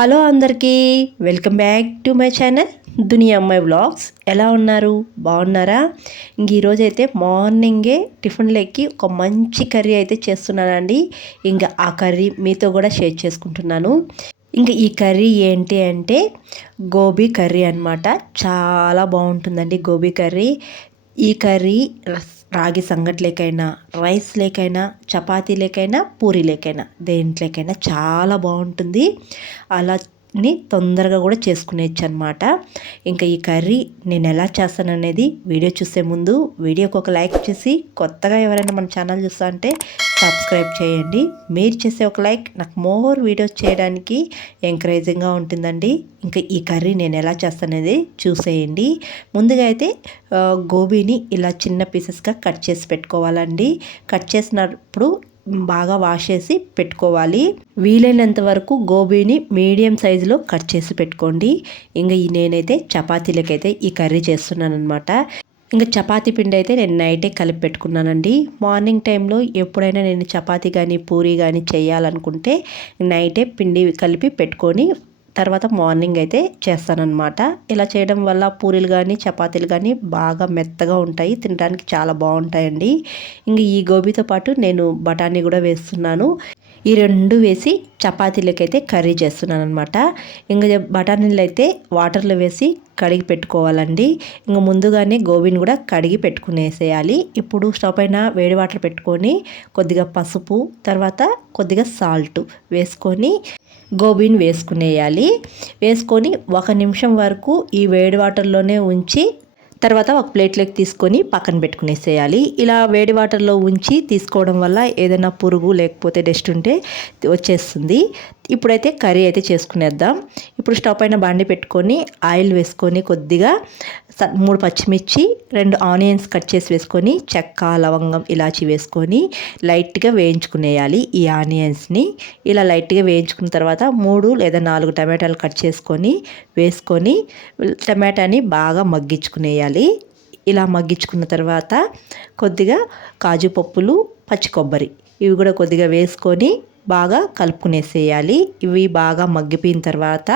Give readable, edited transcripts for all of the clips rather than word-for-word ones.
Hello అందరికీ welcome back to my channel దునియా అమ్మాయి vlogs. ఎలా ఉన్నారు? బాగున్నారా? ఈరోజు అయితే మార్నింగే టిఫిన్లోకి ఒక మంచి కర్రీ అయితే చేస్తున్నానండి. ఇంకా ఆ కర్రీ మీతో కూడా షేర్ చేసుకుంటున్నాను. ఇంకా ఈ కర్రీ ఏంటి అంటే గోబీ కర్రీ అనమాట. చాలా బాగుంటుందండి గోబీ కర్రీ. ఈ కర్రీ రాగి సంగట్లేకైనా, రైస్ లేకైనా, చపాతీ లేకైనా, పూరీ లేకైనా, దేంట్లోకైనా చాలా బాగుంటుంది. అలా తొందరగా కూడా చేసుకునేయచ్చు అనమాట. ఇంకా ఈ కర్రీ నేను ఎలా చేస్తాననేది వీడియో చూసే ముందు వీడియోకి ఒక లైక్ చేసి, కొత్తగా ఎవరైనా మన ఛానల్ చూస్తా అంటే సబ్స్క్రైబ్ చేయండి. మీరు చేసే ఒక లైక్ నాకు మోర్ వీడియోస్ చేయడానికి ఎంకరేజింగ్గా ఉంటుందండి. ఇంకా ఈ కర్రీ నేను ఎలా చేస్తాననేది చూసేయండి. ముందుగా అయితే గోబీని ఇలా చిన్న పీసెస్గా కట్ చేసి పెట్టుకోవాలండి. కట్ చేసినప్పుడు బాగా వాష్ చేసి పెట్టుకోవాలి. వీలైనంత వరకు గోబీని మీడియం సైజులో కట్ చేసి పెట్టుకోండి. ఇంకా నేనైతే చపాతీలకైతే ఈ కర్రీ చేస్తున్నాను అనమాట. ఇంకా చపాతీ పిండి అయితే నేను నైటే కలిపి పెట్టుకున్నానండి. మార్నింగ్ టైంలో ఎప్పుడైనా నేను చపాతీ కానీ పూరీ కానీ చేయాలనుకుంటే నైటే పిండి కలిపి పెట్టుకొని తర్వాత మార్నింగ్ అయితే చేస్తానన్నమాట. ఇలా చేయడం వల్ల పూరీలు కానీ చపాతీలు కానీ బాగా మెత్తగా ఉంటాయి, తినడానికి చాలా బాగుంటాయండి. ఇంక ఈ గోబీతో పాటు నేను బఠానీ కూడా వేస్తున్నాను. ఈ రెండు వేసి చపాతీలకైతే కర్రీ చేస్తున్నాను అనమాట. ఇంకా బఠానీలు అయితే వాటర్లో వేసి కడిగి పెట్టుకోవాలండి. ఇంకా ముందుగానే గోబీని కూడా కడిగి పెట్టుకునేసేయాలి. ఇప్పుడు స్టవ్ పైన వేడి వాటర్ పెట్టుకొని కొద్దిగా పసుపు, తర్వాత కొద్దిగా సాల్ట్ వేసుకొని గోబీని వేసుకునేయాలి. వేసుకొని 1 నిమిషం వరకు ఈ వేడి వాటర్లోనే ఉంచి తర్వాత ఒక ప్లేట్లోకి తీసుకొని పక్కన పెట్టుకునేసేయాలి. ఇలా వేడి వాటర్లో ఉంచి తీసుకోవడం వల్ల ఏదైనా పురుగు లేకపోతే డస్ట్ ఉంటే వచ్చేస్తుంది. ఇప్పుడైతే కర్రీ అయితే చేసుకునేద్దాం. ఇప్పుడు స్టవ్ పైన బాండి పెట్టుకొని ఆయిల్ వేసుకొని కొద్దిగా 3 పచ్చిమిర్చి, 2 ఆనియన్స్ కట్ చేసి వేసుకొని చెక్క, లవంగం, ఇలాచి వేసుకొని లైట్గా వేయించుకునేయాలి. ఈ ఆనియన్స్ని ఇలా లైట్గా వేయించుకున్న తర్వాత 3 లేదా 4 టమాటాలు కట్ చేసుకొని వేసుకొని టమాటాని బాగా మగ్గించుకునేయాలి. ఇలా మగ్గించుకున్న తర్వాత కొద్దిగా కాజు పప్పులు, పచ్చి కొబ్బరి ఇవి కూడా కొద్దిగా వేసుకొని బాగా కలుపుకునేసేయాలి. ఇవి బాగా మగ్గిపోయిన తర్వాత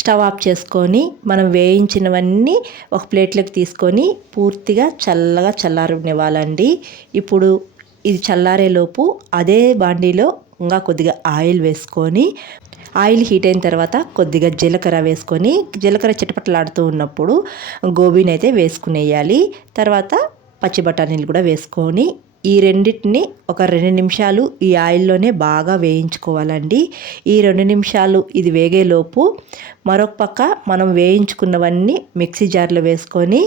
స్టవ్ ఆఫ్ చేసుకొని మనం వేయించినవన్నీ ఒక ప్లేట్లోకి తీసుకొని పూర్తిగా చల్లగా చల్లారనివ్వాలండి. ఇప్పుడు ఇది చల్లారేలోపు అదే బాండీలో ఇంకా కొద్దిగా ఆయిల్ వేసుకొని ఆయిల్ హీట్ అయిన తర్వాత కొద్దిగా జీలకర్ర వేసుకొని జీలకర్ర చిటపటలాడుతూ ఉన్నప్పుడు గోబీని అయితే వేసుకునేయాలి. తర్వాత పచ్చి బఠానీలు కూడా వేసుకొని ఈ రెండింటిని ఒక 2 నిమిషాలు ఈ ఆయిల్లోనే బాగా వేయించుకోవాలండి. ఈ 2 నిమిషాలు ఇది వేగేలోపు మరొక పక్క మనం వేయించుకున్నవన్నీ మిక్సీ జార్లో వేసుకొని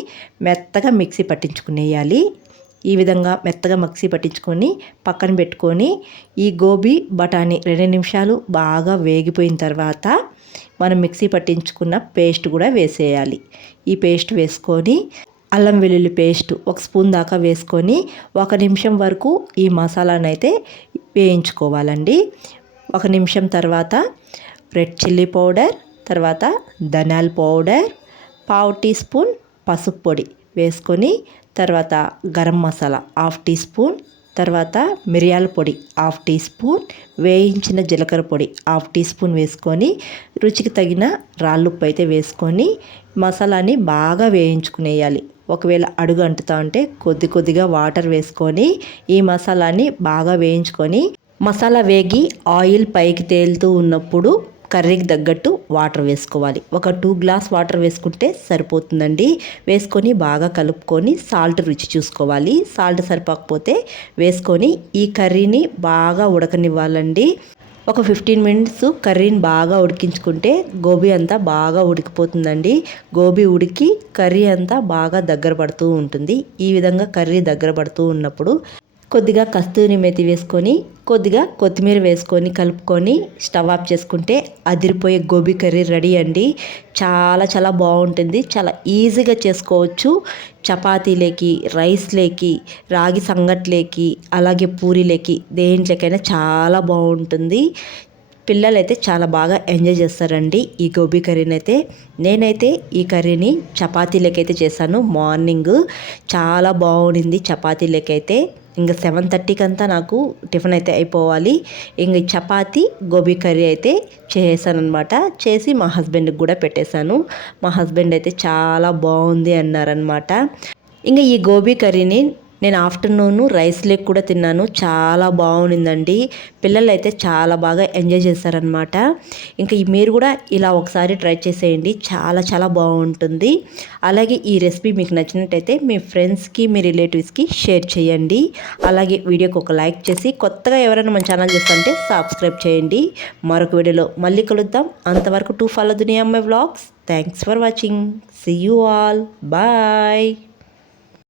మెత్తగా మిక్సీ పట్టించుకునేయాలి. ఈ విధంగా మెత్తగా మిక్సీ పట్టించుకొని పక్కన పెట్టుకొని ఈ గోబీ బఠానీ 2 నిమిషాలు బాగా వేగిపోయిన తర్వాత మనం మిక్సీ పట్టించుకున్న పేస్ట్ కూడా వేసేయాలి. ఈ పేస్ట్ వేసుకొని అల్లం వెల్లుల్లి పేస్ట్ 1 స్పూన్ దాకా వేసుకొని 1 నిమిషం వరకు ఈ మసాలాను అయితే వేయించుకోవాలండి. 1 నిమిషం తర్వాత రెడ్ చిల్లీ పౌడర్, తర్వాత ధనియాల పౌడర్, 1/2 టీ స్పూన్ పసుపు పొడి వేసుకొని తర్వాత గరం మసాలా 1/2 టీ స్పూన్, తర్వాత మిరియాల పొడి 1/2 టీ స్పూన్, వేయించిన జీలకర్ర పొడి 1/2 టీ స్పూన్ వేసుకొని రుచికి తగిన రాళ్ళుప్పు అయితే వేసుకొని మసాలాని బాగా వేయించుకునేయాలి. ఒకవేళ అడుగు అంటుతా ఉంటే కొద్దిగా వాటర్ వేసుకొని ఈ మసాలాని బాగా వేయించుకొని మసాలా వేగి ఆయిల్ పైకి తేలుతూ ఉన్నప్పుడు కర్రీకి తగ్గట్టు వాటర్ వేసుకోవాలి. ఒక 2 గ్లాస్ వాటర్ వేసుకుంటే సరిపోతుందండి. వేసుకొని బాగా కలుపుకొని సాల్ట్ రుచి చూసుకోవాలి. సాల్ట్ సరిపోకపోతే వేసుకొని ఈ కర్రీని బాగా ఉడకనివ్వాలండి. ఒక 15 మినిట్స్ కర్రీని బాగా ఉడికించుకుంటే గోబీ అంతా బాగా ఉడికిపోతుందండి. గోబీ ఉడికి కర్రీ అంతా బాగా దగ్గర పడుతూ ఉంటుంది. ఈ విధంగా కర్రీ దగ్గర పడుతూ ఉన్నప్పుడు కొద్దిగా కస్తూరి మేతి వేసుకొని కొద్దిగా కొత్తిమీర వేసుకొని కలుపుకొని స్టవ్ ఆఫ్ చేసుకుంటే అదిరిపోయే గోబీ కర్రీ రెడీ అండి. చాలా చాలా బాగుంటుంది. చాలా ఈజీగా చేసుకోవచ్చు. చపాతీలేకి, రైస్లేకి, రాగి సంగట్లేకి, అలాగే పూరీలేకి, దేంట్లోకైనా చాలా బాగుంటుంది. పిల్లలైతే చాలా బాగా ఎంజాయ్ చేస్తారండి ఈ గోబీ కర్రీని అయితే. నేనైతే ఈ కర్రీని చపాతీలకైతే చేశాను మార్నింగ్. చాలా బాగుండింది చపాతీలకైతే. ఇంకా 7:30కి అంతా నాకు టిఫిన్ అయితే అయిపోవాలి. ఇంక చపాతీ గోబీ కర్రీ అయితే చేసానమాట. చేసి మా హస్బెండ్కి కూడా పెట్టేశాను. మా హస్బెండ్ అయితే చాలా బాగుంది అన్నారనమాట. ఇంకా ఈ గోబీ కర్రీని నేను ఆఫ్టర్నూన్ రైస్ లేక్ కూడా తిన్నాను. చాలా బాగుండిందండి. పిల్లలు అయితే చాలా బాగా ఎంజాయ్ చేశారనమాట. ఇంకా మీరు కూడా ఇలా ఒకసారి ట్రై చేసేయండి. చాలా చాలా బాగుంటుంది. అలాగే ఈ రెసిపీ మీకు నచ్చినట్టయితే మీ ఫ్రెండ్స్కి మీ రిలేటివ్స్కి షేర్ చేయండి. అలాగే వీడియోకి ఒక లైక్ చేసి కొత్తగా ఎవరైనా మన ఛానల్ చూస్తుంటే సబ్స్క్రైబ్ చేయండి. మరొక వీడియోలో మళ్ళీ కలుద్దాం. అంతవరకు టు ఫాలో దునియా అమ్మాయి vlogs. Thanks for watching. See you all. Bye.